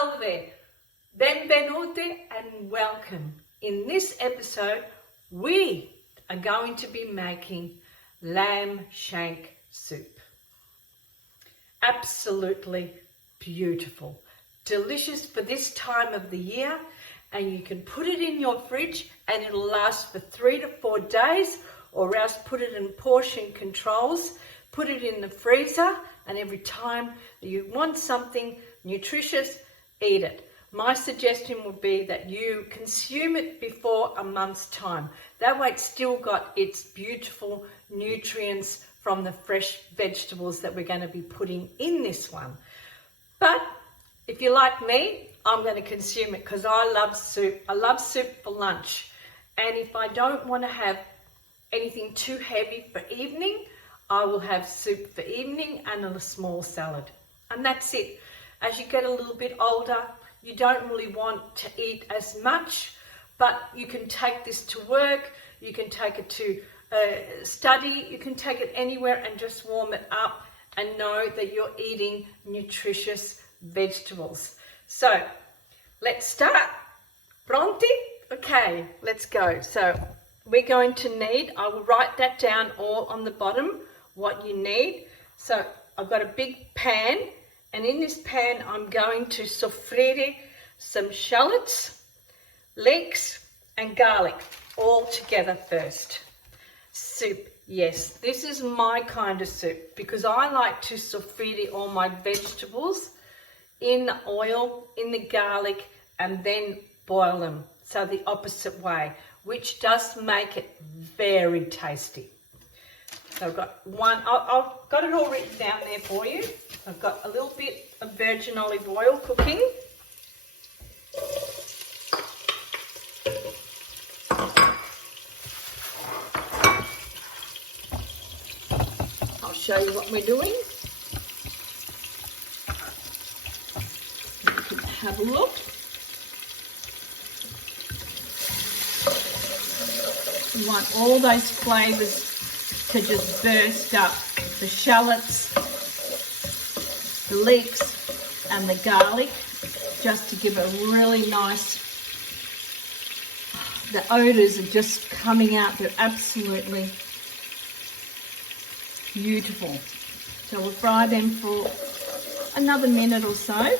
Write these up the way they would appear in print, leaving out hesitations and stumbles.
Salve, benvenute and welcome. In this episode, we are going to be making lamb shank soup. Absolutely beautiful, delicious for this time of the year, and you can put it in your fridge and it'll last for 3 to 4 days, or else put it in portion controls, put it in the freezer, and every time you want something nutritious, eat it. My suggestion would be that you consume it before a month's time. That way it's still got its beautiful nutrients from the fresh vegetables that we're going to be putting in this one. But if you're like me, I'm going to consume it because I love soup. I love soup for lunch. And if I don't want to have anything too heavy for evening, I will have soup for evening and a small salad. And that's it. As you get a little bit older, you don't really want to eat as much, but you can take this to work, you can take it to study, you can take it anywhere and just warm it up and know that you're eating nutritious vegetables. So let's start. Pronti? Okay, let's go. So we're going to need, I will write that down all on the bottom, what you need. So I've got a big pan, and in this pan I'm going to soffrire some shallots, leeks and garlic all together first. Soup, yes, this is my kind of soup because I like to soffrire all my vegetables in the oil, in the garlic, and then boil them. So the opposite way, which does make it very tasty. So I've got I've got it all written down there for you. I've got a little bit of virgin olive oil cooking. I'll show you what we're doing. You can have a look. You want all those flavours to just burst up. The shallots, the leeks and the garlic, just to give a really nice, the odours are just coming out. They're absolutely beautiful. So we'll fry them for another minute or so.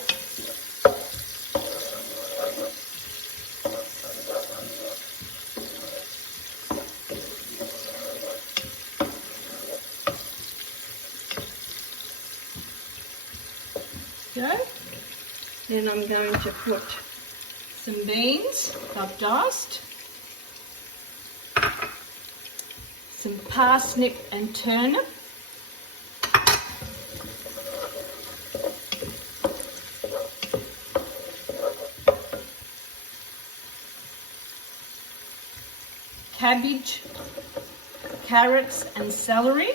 Then I'm going to put some beans I've diced, some parsnip and turnip, cabbage, carrots and celery,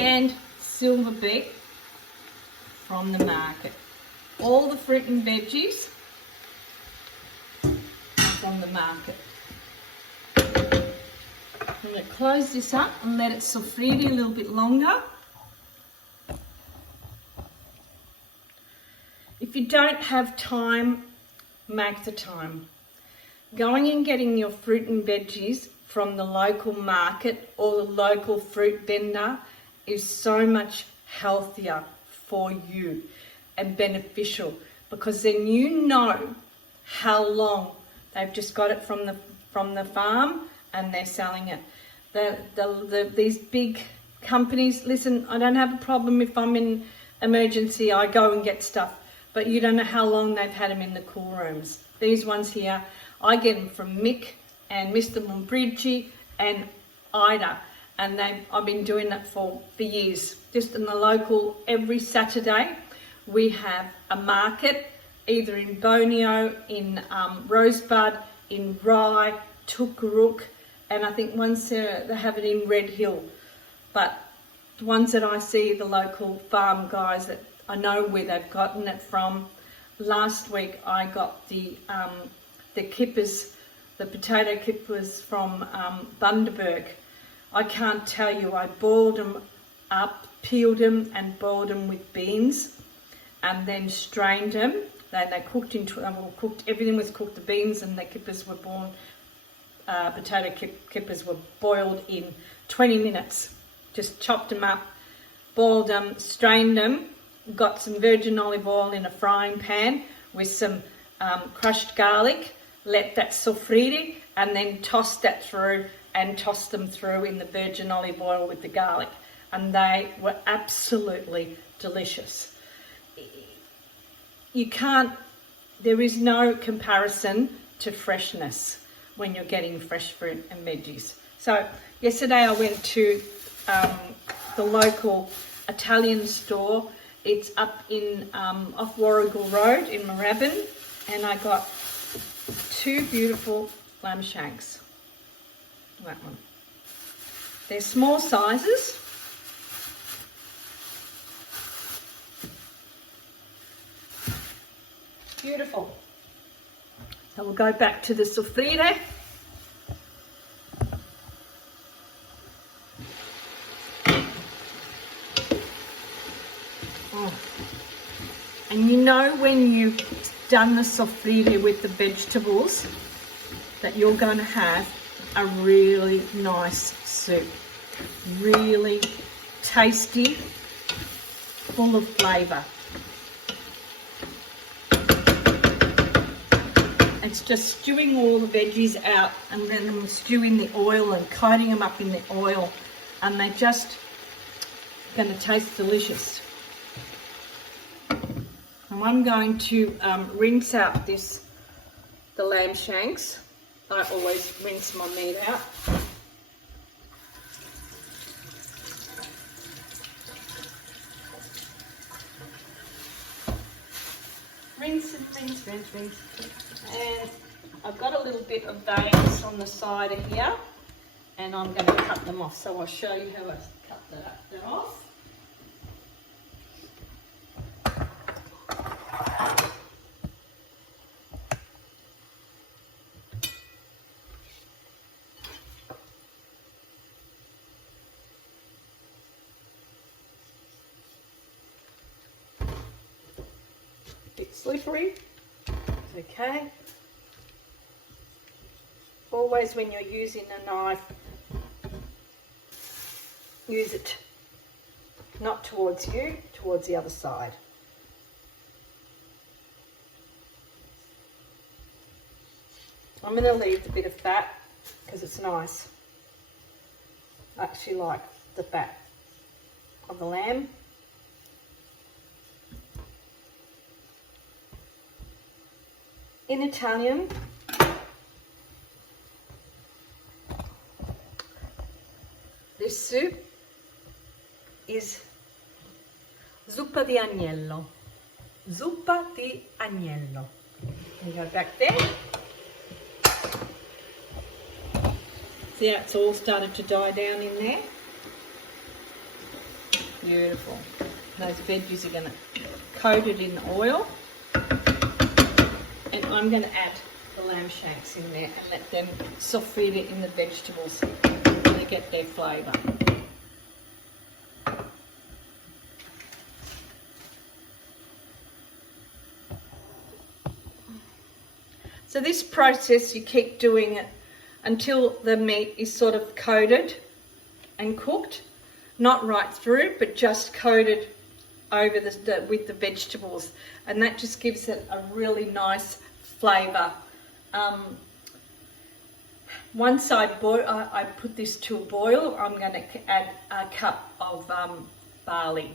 and silver beet from the market. All the fruit and veggies from the market. I'm going to close this up and let it soffrire a little bit longer. If you don't have time, make the time. Going and getting your fruit and veggies from the local market or the local fruit vendor is so much healthier for you and beneficial, because then you know how long they've just got it from the farm and they're selling it. These big companies, listen, I don't have a problem if I'm in emergency, I go and get stuff, but you don't know how long they've had them in the cool rooms. These ones here, I get them from Mick and Mr. Mumbrigi and Ida. And I've been doing that for years. Just in the local, every Saturday, we have a market either in bonio, in rosebud, in rye, tukuruk, and I think once they have it in Red Hill. But the ones that I see, the local farm guys that I know where they've gotten it from. Last week I got the kippers, the potato kippers from Bundaberg. I can't tell you, I boiled them up, peeled them and boiled them with beans and then strained them. They cooked into, everything was cooked, the beans and the kippers were potato kippers were boiled in 20 minutes. Just chopped them up, boiled them, strained them, got some virgin olive oil in a frying pan with some crushed garlic, let that soffrire, and then tossed that through and tossed them through in the virgin olive oil with the garlic. And they were absolutely delicious. There is no comparison to freshness when you're getting fresh fruit and veggies. So yesterday I went to the local Italian store. It's up in off Warrigal Road in Moorabbin, and I got 2 beautiful lamb shanks. That one. They're small sizes. Beautiful. So we'll go back to the soffrire. And you know when you've done the soffrire with the vegetables that you're going to have a really nice soup. Really tasty, full of flavour. It's just stewing all the veggies out and then I'm stewing the oil and coating them up in the oil, and they're just going to taste delicious. And I'm going to rinse out the lamb shanks. I always rinse my meat out. Rinse and rinse, rinse, rinse. And I've got a little bit of veins on the side of here, and I'm going to cut them off. So I'll show you how I cut that off. Bit slippery, it's okay. Always when you're using a knife, use it not towards you, towards the other side. I'm going to leave the bit of fat because it's nice. I actually like the fat of the lamb. In Italian, this soup is Zuppa di Agnello. Zuppa di Agnello. You go back there. See how it's all started to die down in there? Beautiful. Those veggies are going to coat it in oil. And I'm going to add the lamb shanks in there and let them soffrire it in the vegetables to get their flavour. So this process, you keep doing it until the meat is sort of coated and cooked. Not right through, but just coated over with the vegetables, and that just gives it a really nice flavour. Once I put this to a boil, I'm going to add a cup of barley,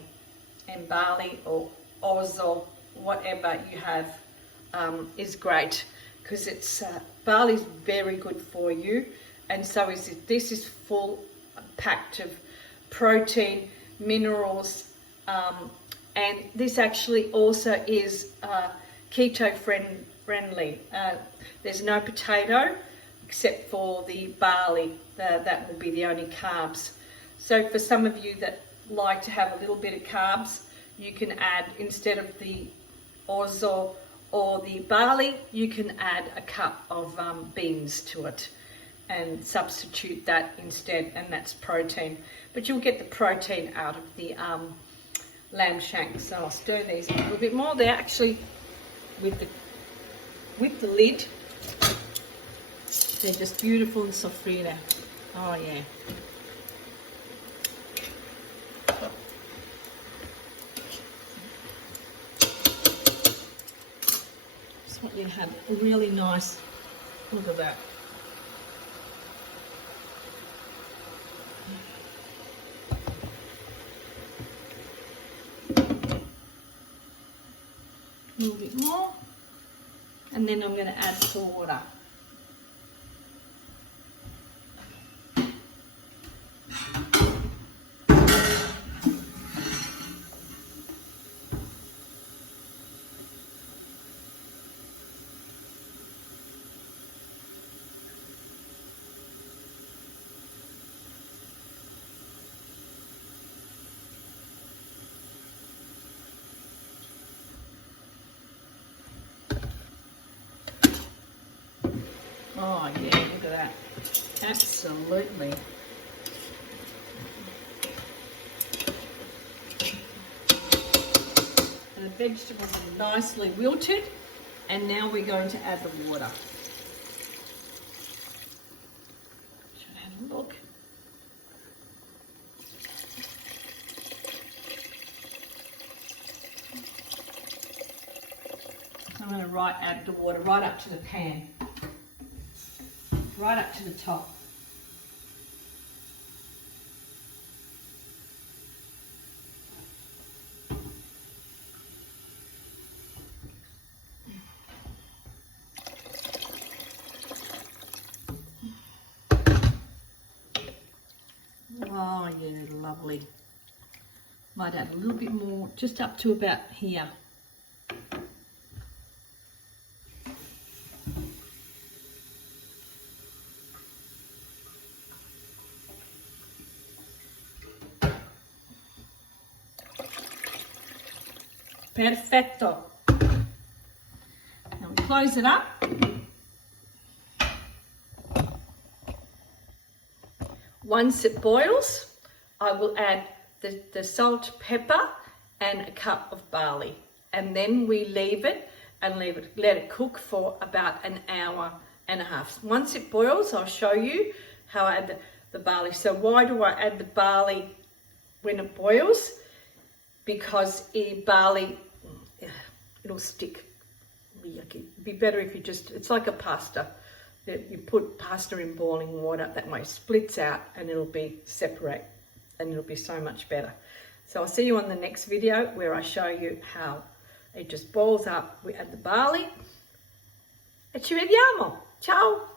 and barley or orzo, whatever you have, is great, because it's barley's very good for you, and so is it. This is full packed of protein, minerals, and this actually also is keto friendly. There's no potato except for the barley. That will be the only carbs. So for some of you that like to have a little bit of carbs, you can add, instead of the orzo or the barley, you can add a cup of beans to it and substitute that instead, and that's protein. But you'll get the protein out of the lamb shanks. So I'll stir these a little bit more. They're actually, with the lid, they're just beautiful and sofrita. Oh yeah. Just want you to have a really nice, look at that. A little bit more, and then I'm going to add some water. Oh yeah, look at that. Absolutely. And the vegetables are nicely wilted, and now we're going to add the water. Should I have a look? I'm going to add the water right up to the pan. Right up to the top. Oh yeah, lovely. Might add a little bit more, just up to about here. Perfetto. Now we close it up. Once it boils, I will add the salt, pepper, and a cup of barley. And then we leave it and let it cook for about an hour and a half. Once it boils, I'll show you how I add the barley. So why do I add the barley when it boils? Because barley, it'll stick. It'd be better if you just, it's like a pasta. You put pasta in boiling water, that way it splits out and it'll be separate, and it'll be so much better. So I'll see you on the next video where I show you how it just boils up. We add the barley. E ci vediamo. Ciao.